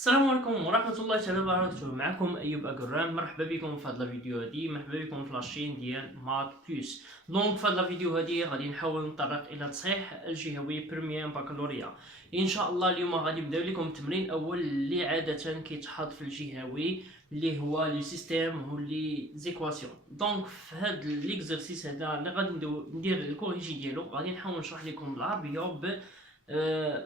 السلام عليكم ورحمة الله تعالى وبركاته. معكم أيوب أقران. مرحبا بكم في هذا الفيديو هادي، مرحبا بكم في لاشين ديال مات بلس. دونك في هذا الفيديو هادي غادي نحاول نتطرق إلى تصحيح الجهوي بريميوم بكالوريا. إن شاء الله اليوم غادي نبداو لكم التمرين الأول اللي عادة كيتحط في الجهوي، اللي هو لي سيستيم هو لي زيكواسيون. دونك في هذا ليكزرسيس هذا اللي غادي ندير الكوريجي ديالو، غادي نحاول نشرح لكم بالعربية ب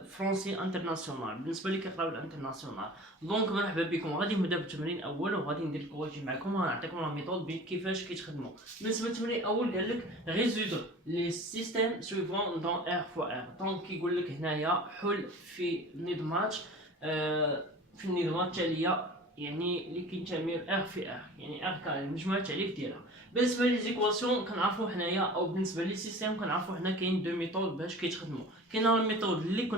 فرونسي انترناسيونال بالنسبه لي كيقراو الانترناسيونال. دونك مرحبا بكم، غادي نبدا بالتمرين الاول وغادي ندير الكوريجي معكم وغنعطيكم لا ميثود كيفاش كيتخدموا. بالنسبه للتمرين الاول قال لك ريزودر لي سيستيم سويفون دون ار فوا ار. دونك كيقول لك هنايا حل في نظامات في النظامات التاليه، يعني اللي كينتميو ار في ار، يعني ار كاري المجموعه التعريف ديالها. بالنسبه لي زيكواسيون كنعرفوا حنايا، او بالنسبه لي سيستيم كنعرفوا حنا كاين دو ميثود باش كيتخدموا. كاينه الميثود اللي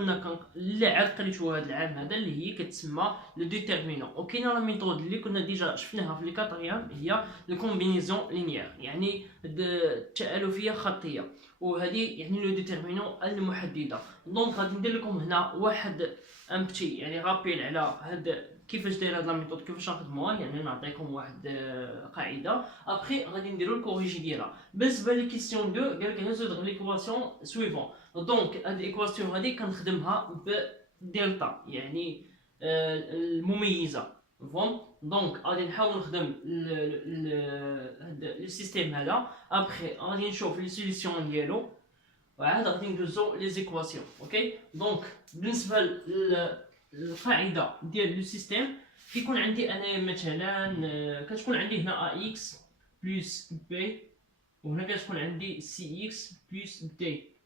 اللي عاد قريتوها هذا العام هذا اللي هي كتسمى لو ديتيرمينون، وكاينه الميثود اللي كنا ديجا شفناها في لي كاتريام هي لو كومبينيزون لينيير، يعني التالفيه خطيه، وهذه يعني لو ديتيرمينون المحدده. دونك غادي ندير لكم هنا واحد امبتي يعني رابيل على هاد كيفاش داير هاد لا ميثود، كيفاش نخدموها، يعني نعطيكم واحد قاعده ابخي غادي نديرو الكوريجي ديالها. بالنسبه لي كيسيون 2 قالك ريزودر ليكواسيون سويفون. دونك هاد الايكواسيون هادي كنخدمها بدلتا، يعني المميزه فون. دونك غادي نحاول نخدم هاد السيستيم هذا، ابخي غادي نشوف لي سوليسيون ديالو وعاد غادي ندوزو لي زيكواسيون. اوكي، دونك بالنسبه القاعده ديال لو سيستيم كيكون عندي انايا مثلا كتكون عندي هنا ا اكس بلس بي، وهنا كتكون عندي سي اكس بلس دي.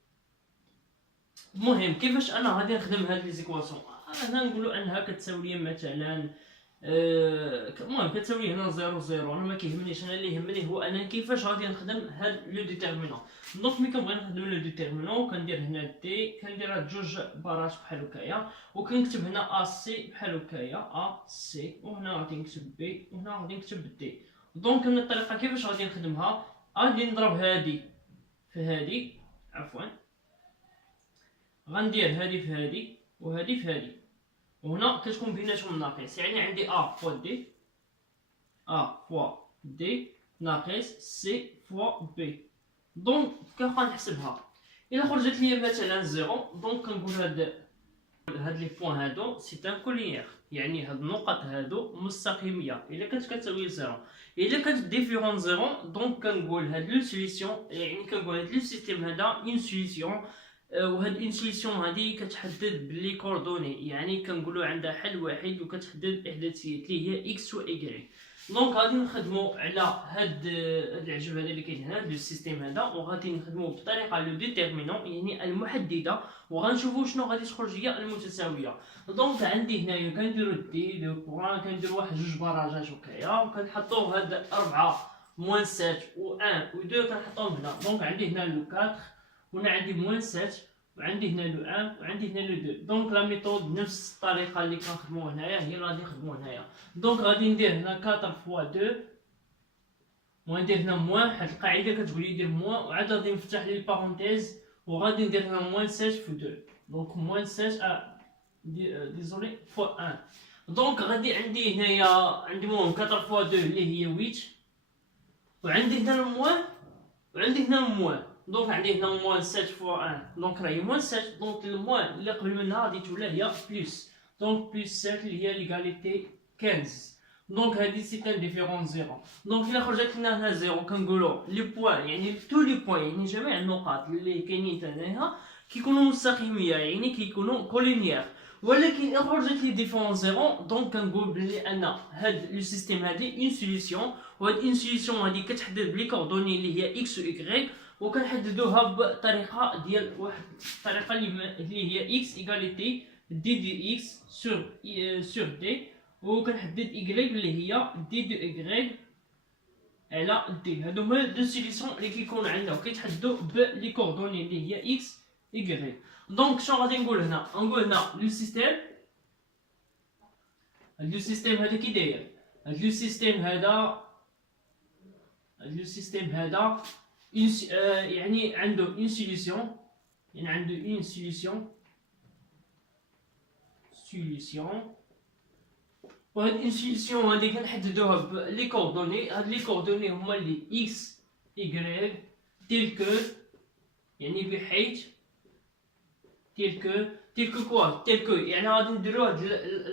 المهم كيفاش انا غادي نخدم هاد لي زيكواسيون، هنا نقولوا انها كتساوي لي مثلا المهم كتساوي لي هنا 0 0. انا ما كيهمنيش، انا اللي يهمني هو انا كيفاش غادي نخدم هاد لو ديتيرمينون. دونك ملي كنبغي نخدم لو ديتيرمينون كندير هنا دي، كندير هاد جوج بارات بحال هكايا، وكنكتب هنا ا سي بحال هكايا ا سي، وهنا غادي نكتب بي، وهنا غادي نكتب دي. دونك انا الطريقه كيفاش غادي نخدمها، غادي نضرب هادي في هادي، عفوا غندير هادي في هادي وهادي في هادي، وهنا كتكون بيناتهم ناقص، يعني عندي ا فوا دي، ا فوا دي ناقص سي فوا بي. دونك كنبقى نحسبها، الا خرجت لي مثلا زيرو دونك كنقول هاد لي بوين هادو سي ان كولينيير، يعني هاد النقط هادو مستقيميه الا كانت كتساوي زيرو. الا كانت ديفيرون زيرو دونك كنقول هاد لو سوليسيون، يعني كنقول هاد لو سيستيم هذا اون سوليسيون، وهاد اون سوليسيون هادي كتحدد بلي كوردوني، يعني كنقولوا عندها حل واحد وكتحدد الاحداثيات اللي هي اكس و اي. دونك غادي نخدموا على هاد العجب هذا اللي كاين هنا دو السيستيم هذا، وغادي نخدموا بطريقه لو ديتيرمينون يعني المحدده، وغنشوفوا شنو غادي تخرج هي المتساويه. دونك عندي هنايا كنديروا دي دو بوان، كنديروا واحد جوج باراجات هكايا، وكنحطوا هاد 4 موان 7 و 1 و 2 كنحطوهم هنا. دونك عندي هنا لو 4، وهنا عندي موان 7، وعندي هنا لو 1 وعندي هنا لو 2. دونك لا ميثود نفس الطريقه اللي كنخدموا هنايا هي اللي غادي نخدموا هنايا. دونك غادي ندير هنا 4 فوا 2، وغندير هنا موان، حيت القاعده كتقول لي دير موان، وعاد غادي نفتح لي البارونتيز وغادي ندير هنا موان 7 فوا 2. دونك موان 7 ديزولي فوا 1. دونك غادي عندي هنايا عندي موان 4 فوا 2 اللي هي 8، وعندي هنا الموان وعندي هنا موان. دونك عندي هنا موان 7 فوا 1، دونك راهي موان 7. دونك الموان اللي قبل منها غادي تولي هي بلس، دونك بلس 7 اللي هي ليغاليتي 15. دونك هادي سي ان ديفيرون زيرو. دونك الا خرجت لنا هنا زيرو كنقولوا لي بوين، يعني تو لي بوين يعني جميع النقاط اللي كاينين هنايا كيكونوا مستقيميه، يعني كيكونوا كولينيير. ولكن الا خرجت لي ديفيرون زيرو دونك كنقول بلي ان هاد لو سيستيم هادي اون سوليسيون، وهاد اون سوليسيون هادي كتحدد بلي كوردوني اللي هي اكس و ايكغيك، وكنحددوها بطريقه ديال واحد الطريقه اللي هي اكس ايغاليتي دي اكس سور دي، وكنحدد ايكغيك اللي هي دي دو ايكغيك على دي. هادو هما دو سوليسيون اللي كيكونوا عندنا وكيتحددوا بلي كوردوني اللي هي اكس ايكغيك. دونك شنو غادي نقول هنا، نقول هنا لو سيستيم، هاد لو سيستيم هذا كي داير، هاد لو سيستيم هذا يعني عنده اون سوليسيون، يعني عنده اون سوليسيون وهاد الانسوليسيون هادي كنحددوها بلي كوردوني. هاد لي كوردوني هما اللي اكس ايكغيك تلك، يعني بحيث تلك كوا تلك، يعني غادي نديرو هاد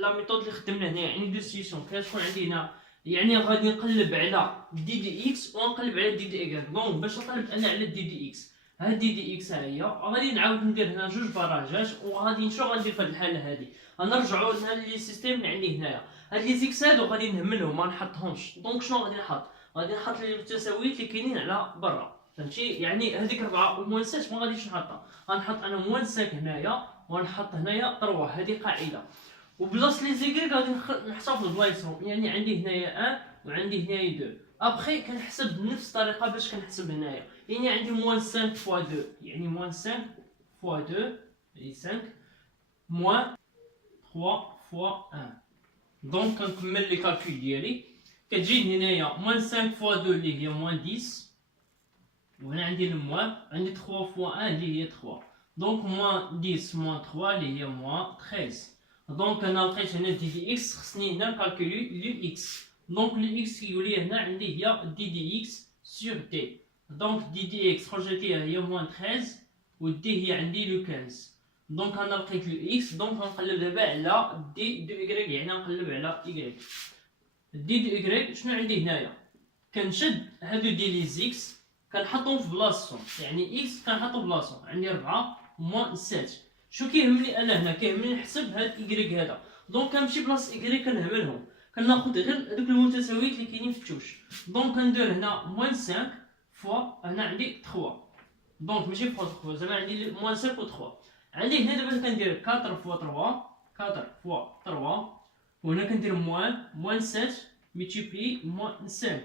لا ميثود اللي خدمنا هنا، يعني دو سيسيون كتكون عندي هنا، يعني غادي نقلب على دي دي اكس ونقلب على دي دي ايكغيك. دونك باش نقلب انا على دي دي اكس، هاد دي دي اكس ها هي، غادي نعاود ندير هنا جوج باراجات، وغادي نشوف غندير في هاد الحاله هادي. غنرجعو لهنا لي سيستيم اللي عندي هنايا، هاد لي زيكس هادو غادي نهملهم ما نحطهمش. دونك شنو غادي نحط؟ غادي نحط لي المتساويات اللي كاينين على برا، فهمتي؟ يعني هذيك 4 وموانسات ما غاديش نحطها، غنحط انا موانسات هنايا ونحط هنايا 3، هذه قاعده. وبلاص لي زيكريك غادي نحطهم في بلايصهم، يعني عندي هنايا 1 وعندي هنايا 2. ابخي كنحسب بنفس الطريقه باش كنحسب هنايا، يعني عندي موان 5 فوا 2، يعني موان 5 فوا 2 يعني 5 موان 3 فوا 1. دونك كنكمل لي كالكول ديالي، كتجي هنايا موان 5 فوا 2 اللي هي موان 10، وهنا عندي الموان، عندي 3 فوا 1 اللي هي 3. دونك موان 10 موان 3 اللي هي موان 13. دونك انا لقيت هنا دي دي اكس، خصني هنا نكالكولي لو اكس. دونك لو اكس كيقول لي هنا عندي هي دي دي اكس سور دي. دونك دي دي اكس خرجت لي هي موان 13 ودي هي عندي لو 15. دونك انا لقيت لو اكس، دونك غنقلب دابا على دي دو ايكغيك، يعني نقلب على ايكغيك. دي دو ايكغيك شنو عندي هنايا؟ كنشد هادو دي لي زيكس كنحطهم في بلاصتهم، يعني اكس كنحطو في بلاصتو، عندي 4 موان 7. شو كيهمني انا هنا؟ كيهمني نحسب هاد ايكغيك هذا. دونك كنمشي بلاصه ايكغيك كنهملهم، كناخد غير هادوك المتساويات اللي كاينين في التوش. دونك كندير هنا موان 5 فوا هنا عندي 3، دونك ماشي فوا 3 زعما عندي موان 5 و 3. عندي هنا دابا كندير 4 فوا 3، 4 فوا 3، وهنا كندير موان 7 ملتيبلي موان 5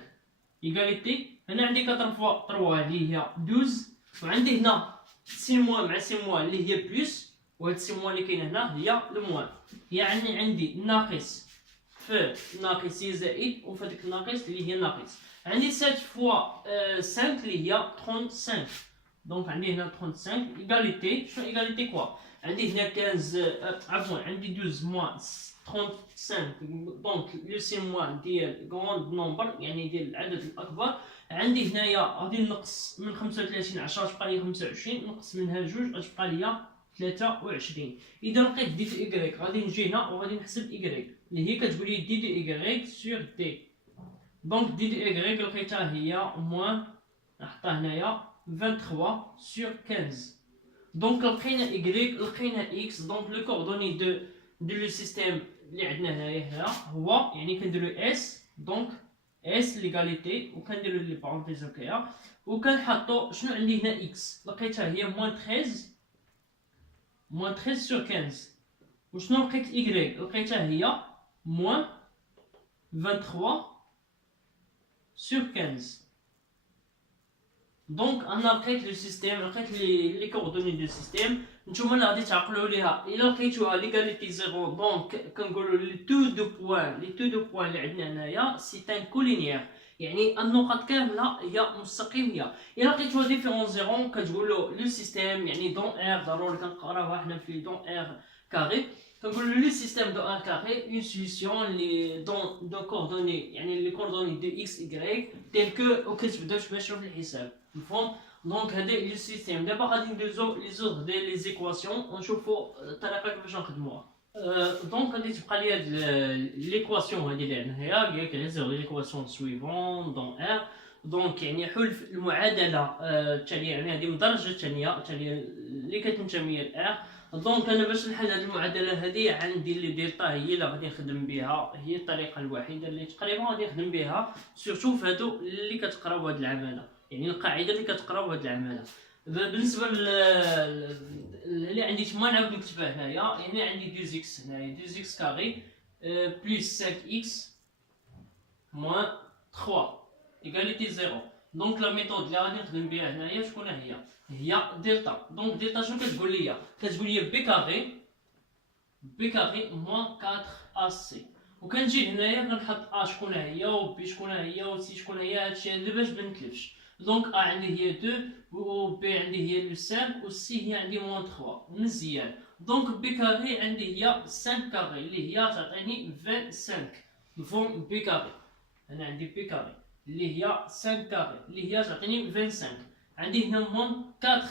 ايغاليتي. هنا عندي 4 فوا 3 اللي هي 12، وعندي هنا سي موان مع سي موان اللي هي بلس، وهاد سي موان اللي كاينه هنا هي الموان، يعني عندي ناقص في ناقص هي زائد، وفي هذيك الناقص اللي هي ناقص. عندي 7 فوا 5 اللي هي 35. دونك عندي هنا 35 ايغاليتي. شنو ايغاليتي كوا؟ عندي هنا 15 عفوا عندي 12 موان 35. دونك لو سي موان ديال غروند نومبر، يعني ديال العدد الاكبر. عندي هنايا غادي نقص من 35 10 تبقى لي 25، نقص منها جوج غتبقى لي 23. اذا لقيت دي دو ايكغيك غادي نجي هنا وغادي نحسب ايكغيك اللي هي كتقول لي دي دو ايكغيك سور دي. دونك دي دو ايكغيك لقيتها هي موان، نحطها هنايا 23 سور 15. دونك لقينا ايكغيك لقينا اكس. دونك لو كوردوني دو لو سيستيم اللي عندنا هنا هو، يعني كنديرو اس، دونك اس ليغاليتي، وكنديرو لي بارونتيز هكايا، وكنحطو شنو عندي هنا اكس لقيتها هي موان 13 موان 13 سور 15. وشنو لقيت ايكغيك؟ لقيتها هي موان 23 سور 15. دونك انا لقيت لو سيستيم، لقيت لي كوردوني دو سيستيم. نتوما اللي غادي تعقلوا ليها الا لقيتوها ليغاليتي زيرو، دونك كنقولوا لي تو دو بوين اللي عندنا هنايا سي ان كولينيير، يعني النقط كامله هي مستقيميه. الا لقيتوها ديفيرون زيرو كتقولوا لو سيستيم، يعني دون ار، ضروري كنقراوها حنا في دون ار كاري، كنقولوا لو سيستيم دو ار كاري اون سوليسيون لي دون كوردوني، يعني لي كوردوني دو اكس ايكغيك تيل كو، وكتبداو تباشروا في الحساب، مفهوم؟ دونك هذا لو سيستيم. دابا غادي ندوزو لي زوغ ديال لي زيكواسيون ونشوفو الطريقه كيفاش نخدموها. دونك غادي تبقى لي هاد ليكواسيون هادي اللي عندنا هي قال لك ريزولف ليكواسيون سويفون دون ار. دونك يعني حل المعادله التاليه، يعني هذه من الدرجه الثانيه اللي كتنتمي لار. دونك انا باش نحل هذه المعادله هذه عندي اللي دلتا هي اللي غادي نخدم بها، هي الطريقه الوحيده اللي تقريبا غادي نخدم بها سورتو في هادو اللي كتقراو هاد العماله، يعني القاعده اللي كتقراو هاد العماله. بالنسبه اللي عندي تما نعاود نكتبها هنايا، يعني عندي 2 اكس هنايا 2 اكس كاري بلس 5 اكس موان 3 ايغاليتي 0. دونك لا ميثود اللي غادي نخدم بها هنايا شكون هي دلتا. دونك دلتا شنو كتقول لي؟ كتقول لي بي كاري موان 4 ا سي. وكنجي هنايا كنحط ا شكون هي، و بي شكون هي، و سي شكون هي، هادشي هذا باش منتلفش. دونك ا عندي هي 2، و بي عندي هي لو 5، و سي هي عندي موان 3. مزيان. دونك بي كاري عندي هي 5 كاري اللي هي تعطيني 25. مفهوم بي كاري. انا عندي بي كاري اللي هي 5 كاري اللي هي تعطيني 25. عندي هنا موان 4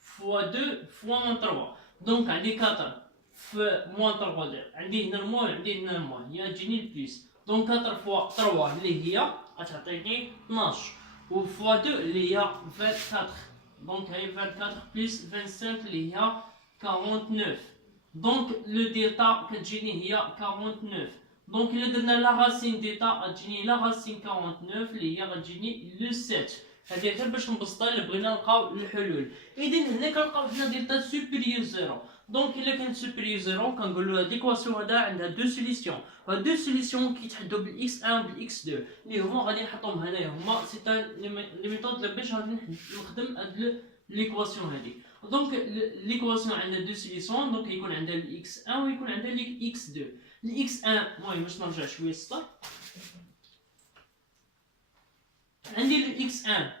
فوا 2 فوا موان 3. دونك عندي 4 في موان 3 عندي هنا الموان عندي هنا الموان هي تجيني البليس. دونك 4 فوا 3 اللي هي غتعطيني 12 و فوا 2 اللي هي 24. دونك هي 24 بليس 25 اللي هي 49. دونك لو ديتا كتجيني هي 49. دونك الا درنا لا راسين ديتا غتجيني لا راسين 49 اللي هي غتجيني لو 7. هادي غير باش نبسطها الا بغينا نلقاو الحلول. اذا هنا كنلقاو حنا ديتا سوبيريور زيرو. دونك الا كانت سوبيريور زيرو كنقولوا هاد ليكواسيون هذا عندها دو سوليسيون. هاد دو سوليسيون كيتحدوا بالاكس 1 بالاكس 2 اللي هما غادي نحطهم هنايا. هما سي لي ميثود باش غادي نخدم هاد ليكواسيون هادي. دونك ليكواسيون عندها دو سوليسيون. دونك يكون عندها الاكس 1 ويكون عندها الاكس 2. الاكس 1 المهم باش نرجع شويه للسطر. عندي الاكس 1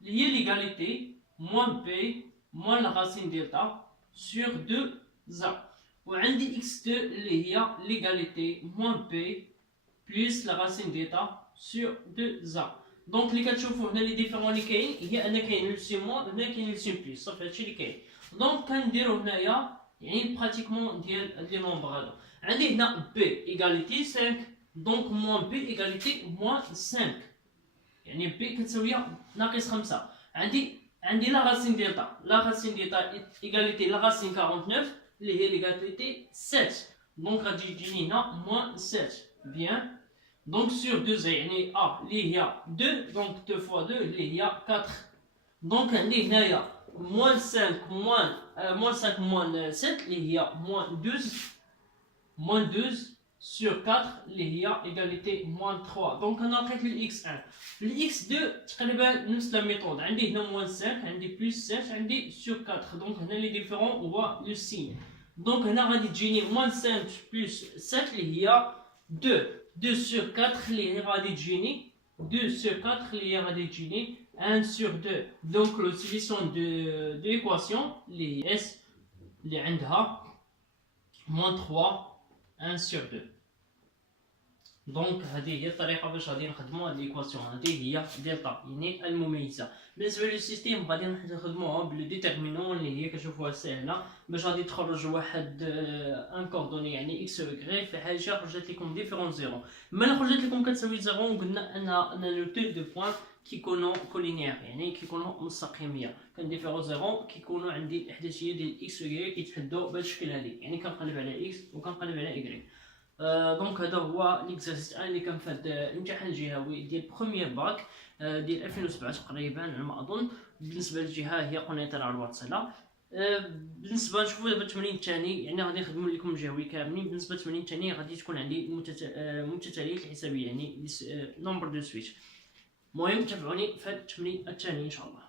اللي هي ليغاليتي موان بي موان لا راسين ديتا سور 2 زا. وعندي اكس 2 اللي هي ليغاليتي موان بي بلس لا راسين ديتا سور 2 زا. دونك اللي كتشوفوا هنا لي ديفيرون اللي كاين هي ان كاين لو سي موان هنا كاين لو سي بلس صافي هادشي اللي كاين. دونك كنديرو هنايا يعني براتيكمون ديال لي نومبر هذا. عندي هنا بي ايغاليتي 5 دونك موان بي ايغاليتي موان 5 يعني بي كتساوي ناقص 5. عندي لا راسين ديتا ايغاليتي لا راسين 49 اللي هي ليغاليتي 7. دونك غادي تجيني هنا موان 7 بيان. دونك سور 2 زي يعني ا اللي هي 2 دونك 2 فوا 2 اللي هي 4. دونك عندي هنايا موان 5 موان 7 اللي هي موان 12 sur 4 اللي هي ايغاليتي موان 3. دونك انا لقيت الاكس 1. الاكس 2 تقريبا نفس لا ميثود. عندي هنا موان 5 عندي بلس 7 عندي sur 4. دونك هنا لي ديفيرون هو لو سين. دونك هنا غادي تجيني موان 5 بلس 7 اللي هي 2 sur 4 اللي هي غادي تجيني 2 sur 4 اللي هي غادي تجيني 1 sur 2. دونك لو سوليسيون دو ايكواسيون اللي هي اس اللي عندها موان 3 1 sur 2. دونك هذه هي الطريقه باش غادي نخدموا هاد ليكواسيون. هذه هي دلتا يعني المميزه. بالنسبه للسيستيم غادي نخدموها بلو ديتيرمينون اللي هي كتشوفوها ساهله باش غادي تخرج واحد ان كوردوني يعني اكس و غري في حاجه خرجت لكم ديفيرون زيرو. ملي خرجت لكم كتساوي زيرو قلنا ان لو تو دو بوين كيكونوا كولينيير يعني كيكونوا مستقيميه. كنديفيرو زيرو كيكونوا عندي الاحداثيه ديال اكس و غري كيتحدوا بهذا الشكل هذه يعني كنقلب على اكس وكنقلب على غري. دونك هذا هو ليكزارسيس اللي كان في هذا الامتحان الجهوي ديال بروميير باك ديال 2007 تقريبا على ما اظن. بالنسبه للجهه هي قنيطره على الواتساب. بالنسبه نشوفوا دابا التمرين الثاني يعني غادي نخدموا لكم الجهوي كاملين. بالنسبه للتمرين الثاني غادي تكون عندي متتاليات الحسابيه يعني نومبر دو سويتش. المهم تابعوني في التمرين الثاني ان شاء الله.